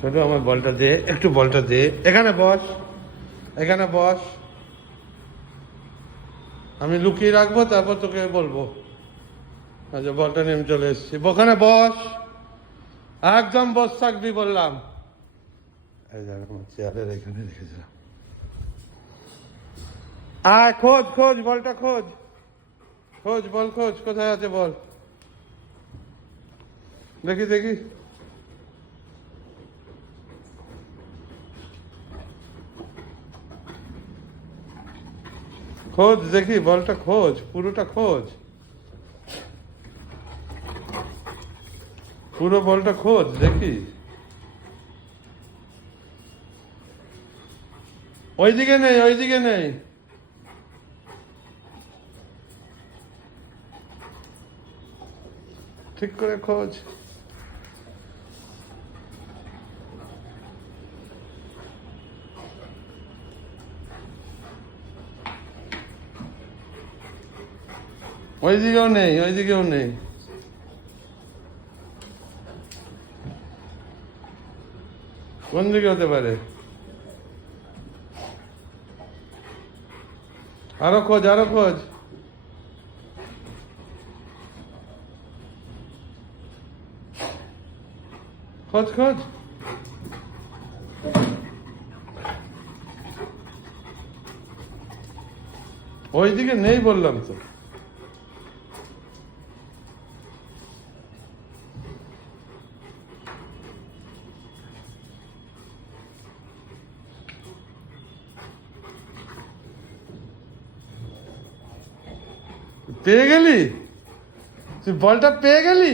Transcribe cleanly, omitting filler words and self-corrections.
ছোট আমার বলটা দে, একটু বলটা দে। এখানে বস, এখানে বস। আমি লুকিয়ে রাখবো, তারপর তোকে বলবো। আচ্ছা, বলটা নিয়ে আমি চলে এসেছি। ওখানে বস, একদম বস থাকবি বললাম। এই দেখ, আমার চেয়ারের এখানে রেখেছিলাম। আয়, খোঁজ খোঁজ বলটা, খোঁজ খোঁজ, বল খোঁজ, কোথায় আছে বল, দেখি দেখি। খোঁজ দেখি, বলটা খোঁজ, পুরোটা খোঁজ, পুরো বলটা খোঁজ দেখি। ওইদিকে নেই, ওইদিকে নেই। ঠিক করে খোঁজ। ওইদিকেও নেই, ওইদিকেও নেই। কোন দিকে হতে পারে? আরো খোঁজ, আরো খোঁজ। খোঁজ খোঁজ। ওইদিকে নেই বললাম তো। পেয়ে গেলি? তুই বলটা পেয়ে গেলি?